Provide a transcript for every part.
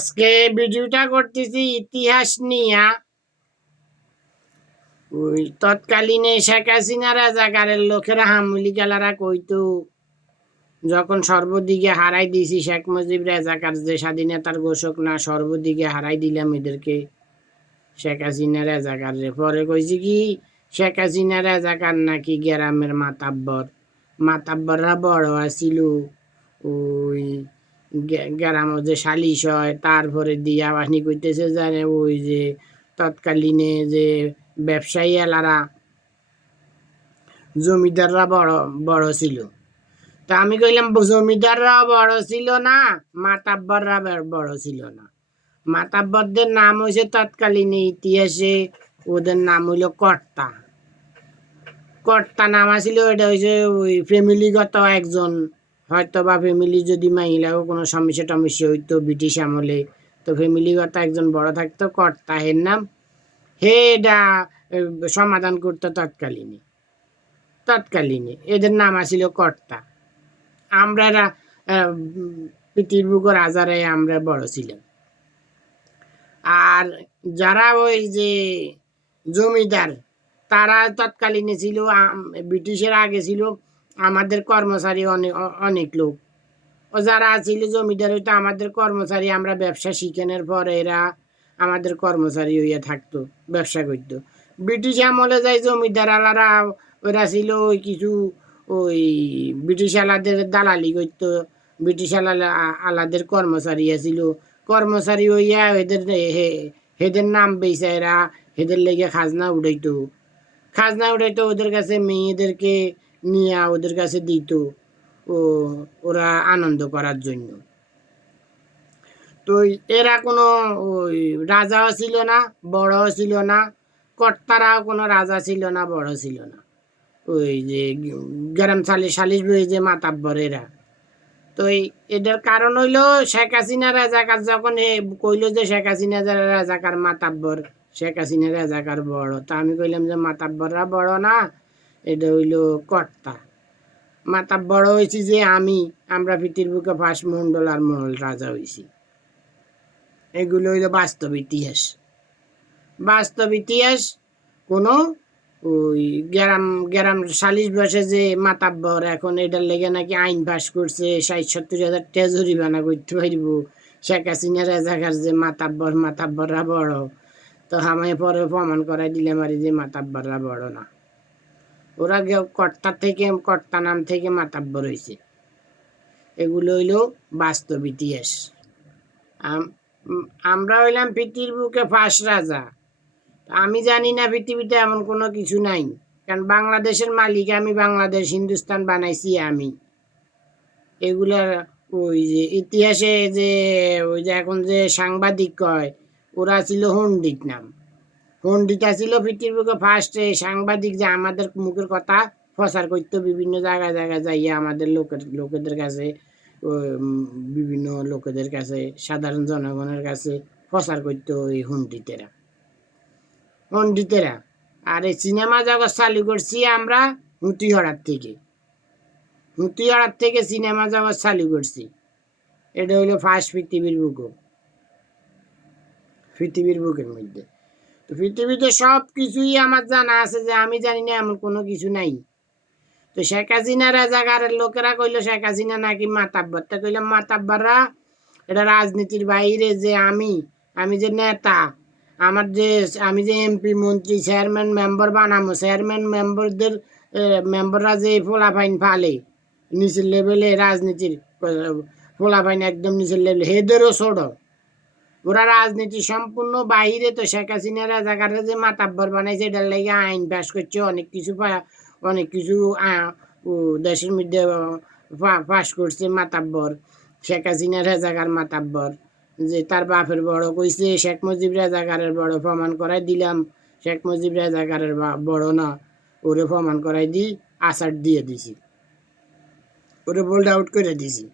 আজকে ভিডিওটা করতেছি ইতিহাস নিয়া। ওই তৎকালীনে শেখ হাসিনা রাজাকারের লোকেরা হামুলি গেলারা কইতো যখন সর্বদিকে হারাই দিয়েছি শেখ মুজিব রাজাকার যে স্বাধীনতার ঘোষক না, সর্বদিকে হারাই দিলাম এদেরকে শেখ হাসিনা রাজাকার রে। পরে কইছি কি শেখ হাসিনা রাজাকার নাকি গ্রামের মাতাব্বররা বড় আছিল। ওই গ্রাম যে সালিশ হয় তারপরে দিয়া বাহিনী করতেছে জানে ওই যে তৎকালীনে যে ব্যবসায়ী এলারা জমিদাররা বড় বড় ছিল। তা আমি কইলাম জমিদাররা বড় ছিল না, মাতাব্বররা বড় ছিল না। মাতাব্বরদের নাম হয়েছে তৎকালীন ইতিহাসে ওদের নাম হইল কর্তা। কর্তা নাম আছিল, এটা হয়েছে ওই ফ্যামিলিগত একজন, হয়তো বা ফ্যামিলি যদি মহিলাও কোনো সমস্যা টমস্যা হইতো ব্রিটিশ আমলে, তো ফ্যামিলিগত একজন বড় থাকতো কর্তা, এর নাম হে এটা সমাধান করতো তৎকালীনে এদের নাম আছিল কর্তা। আমরা পৃথিবীর বুকের রাজারে আমরা বড় ছিলাম। আর যারা ওই যে জমিদার তারা তৎকালীনে ছিল, ব্রিটিশের আগে ছিল আমাদের কর্মচারী অনেক লোক। ও যারা ছিল জমিদার হইতো আমাদের কর্মচারী, আমরা ব্যবসা শিখানোর পরে এরা আমাদের কর্মচারী হইয়া থাকতো, ব্যবসা করতো। ব্রিটিশ আমলে যাই জমিদার আলারা ওরা ছিল ওই কিছু ওই ব্রিটিশ আলাদের দালালি করতো, ব্রিটিশ আলাদের কর্মচারী ছিল। কর্মচারী হইয়া এদের নাম বেচা এরা এদের লেগে খাজনা উঠাইতো ওদের কাছে, মেয়েদেরকে নিয়ে ওদের কাছে দিত ওরা আনন্দ করার জন্য। তো এরা কোনো ওই রাজাও ছিল না, বড়ও ছিল না, কর্তারাও কোনো রাজা ছিল না, বড় ছিল না। ওই যে গ্রাম সালিশ বই যে মাতাব্বর এরা। তো এদের কারণ হইলো শেখ হাসিনা রাজাকার যখন কইলো যে শেখ হাসিনা রাজাকার মাতাব্বর, শেখ হাসিনা রাজাকার বড়, তা আমি কইলাম যে মাতাব্বররা বড় না, এটা হইলো কর্তা। মাতাব্বর হয়েছি যে আমরা পৃথিবীর বুকে ফার্স্ট মন্ডল আর মহল রাজা হয়েছি। এগুলো হইলো বাস্তব ইতিহাস। কোনো ওই গ্রাম সালিশ বসে যে মাতাব্বর এখন এটার লেগে নাকি আইন পাস করছে ৬০-৭০ হাজার টাকা জরিমানা করতে পারব শেখ হাসিনা রাজাকার যে মাতাব্বররা বড়। তো আমায় পরে প্রমাণ করাই দিলাম আর যে মাতাব্বররা বড় না, ওরা কর্তা নাম থেকে মাতাব্বর হয়েছে। এগুলো হইল বাস্তব ইতিহাস। আমরা হইলাম পৃথিবীর বুকে ফার্স্ট রাজা। আমি জানি না পৃথিবীতে এমন কোনো কিছু নাই, কারণ বাংলাদেশের মালিক আমি, বাংলাদেশ হিন্দুস্তান বানাইছি আমি। এগুলার ওই যে ইতিহাসে যে ওই যে এখন যে সাংবাদিক কয় ওরা ছিল হন্ডিত নাম, হন্ডিত ছিল পৃথিবীর বুকে ফার্স্টে সাংবাদিক, যে আমাদের মুখের কথা প্রচার করতো বিভিন্ন জায়গায় যাইয়া আমাদের লোকেদের কাছে, বিভিন্ন লোকেদের কাছে, সাধারণ জনগণের কাছে প্রচার করতো ওই পণ্ডিতেরা। আর এই সিনেমা জগৎ চালু করছি আমরা হুতিহরার থেকে সিনেমা জগৎ চালু করছি। এটা হইলো ফার্স্ট পৃথিবীর বুকের মধ্যে। তো পৃথিবীতে সব কিছুই আমার জানা আছে, যে আমি জানি না এমন কোনো কিছু নাই। তো শেখ হাসিনা রাজাকারের লোকেরা কইলো শেখ হাসিনা নাকি মাতাব্বর। তা কইলাম মাতাব্বররা এটা রাজনীতির বাইরে, যে আমি যে নেতা, আমি যে এমপি মন্ত্রী চেয়ারম্যান মেম্বার বানামো, চেয়ারম্যান মেম্বাররা যে ফোলাফাইন ফালে নিচের লেভেলে, রাজনীতির ফোলাফাইন একদম নিচের লেভেলে, হেদেরও ছোট, ওরা রাজনীতি সম্পূর্ণ বাহিরে। তো শেখ হাসিনা রাজাকারে যে মাতাব্বর বানাইছে এটার লাগে আইন পাস করছে, অনেক কিছু দেশের মধ্যে পাস করছে মাতাব্বর, শেখ হাসিনা রাজাকার মাতাব্বর। যে তার বাপের বড় কইছে শেখ মুজিব রাজাকারের বড়, প্রমাণ করাই দিলাম শেখ মুজিব রাজাকারের বড় না, ওরে প্রমাণ করাই আসার দিয়ে দিছি, ওরে বোল্ড আউট করে দিছি।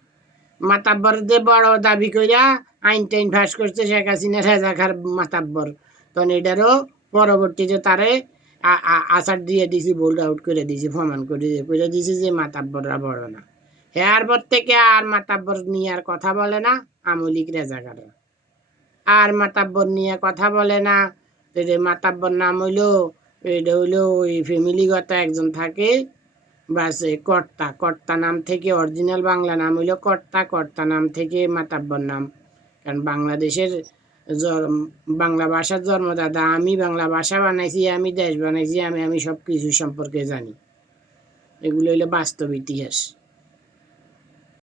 মাতাব্বর যে বড় দাবি কইরা আইন টাইন ফাঁস করছে শেখ হাসিনা রাজাকার মাতাব্বর, তখন এটারও পরবর্তীতে তারে আসার দিয়ে দিছি, বোল্ড আউট করে দিছি, প্রমাণ করে দিছি যে মাতাব্বররা বড় না। এরপর থেকে আর মাতাব্বর নিয়ে আর কথা বলে না আমলিক রাজাকাররা। আর মাতাব্বর নিয়ে কথা বলে না। এটা মাতাব্বর নাম হইলো, এটা হইলো ওই ফ্যামিলিগত একজন থাকে, বাস কর্তা। কর্তা নাম থেকে অরিজিনাল বাংলা নাম হইলো কর্তা, কর্তা নাম থেকে মাতাব্বর নাম। কারণ বাংলাদেশের বাংলা ভাষার জন্মদাতা আমি, বাংলা ভাষা বানাইছি আমি, দেশ বানাইছি আমি, আমি সব কিছু সম্পর্কে জানি। এগুলো হইলো বাস্তব ইতিহাস।